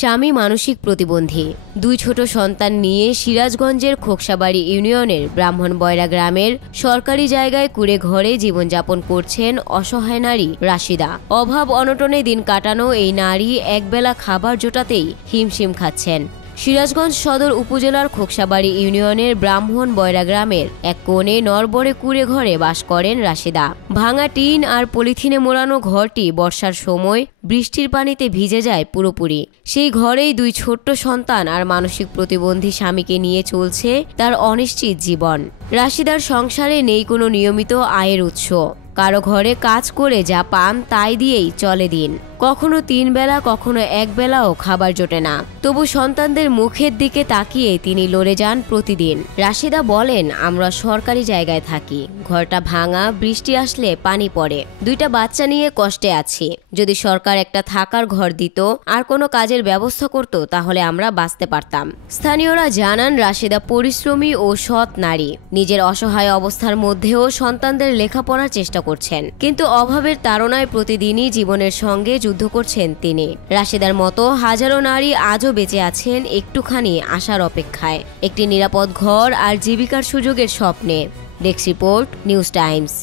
স্বামী মানসিক প্রতিবন্ধী, দুই ছোট সন্তান নিয়ে সিরাজগঞ্জের খোকসাবাড়ি ইউনিয়নের ব্রাহ্মণবয়রা গ্রামের সরকারি জায়গায় কুড়ে ঘরে জীবনযাপন করছেন অসহায় নারী রাশিদা। অভাব অনটনে দিন কাটানো এই নারী একবেলা খাবার জোটাতেই হিমশিম খাচ্ছেন। সিরাজগঞ্জ সদর উপজেলার খোকসাবাড়ি ইউনিয়নের ব্রাহ্মণবয়রা গ্রামের এক কোণে নড়বড়ে কুড়ে ঘরে বাস করেন রাশিদা। ভাঙা টিন আর পলিথিনে মোড়ানো ঘরটি বর্ষার সময় বৃষ্টির পানিতে ভিজে যায় পুরোপুরি। সেই ঘরেই দুই ছোট্ট সন্তান আর মানসিক প্রতিবন্ধী স্বামীকে নিয়ে চলছে তার অনিশ্চিত জীবন। রাশিদার সংসারে নেই কোনো নিয়মিত আয়ের উৎস। কারো ঘরে কাজ করে যা পান তাই দিয়েই চলে দিন। কখনো 3 বেলা, কখনো 1 বেলাও খাবার জোটে না। তবু সন্তানদের মুখের দিকে তাকিয়ে তিনি লড়ে যান প্রতিদিন। রাশিদা বলেন, আমরা সরকারি জায়গায় থাকি, ঘরটা ভাঙা, বৃষ্টি আসলে পানি পড়ে, 2টা বাচ্চা নিয়ে কষ্টে আছি। যদি সরকার একটা থাকার ঘর দিত আর কোনো কাজের ব্যবস্থা করত তাহলে আমরা বাঁচতে পারতাম। স্থানীয়রা জানান, রাশিদা পরিশ্রমী ও সৎ নারী। নিজের অসহায় অবস্থার মধ্যেও সন্তানদের লেখাপড়ার চেষ্টা করছেন, কিন্তু অভাবের তাড়নায় প্রতিদিনই জীবনের সঙ্গে যুদ্ধ করছেন তিনি। রাশিদার মতো হাজারো নারী আজও বেঁচে আছেন একটুখানি আশার অপেক্ষায়, একটি নিরাপদ ঘর আর জীবিকার সুযোগের স্বপ্নে। Desk report, news Times.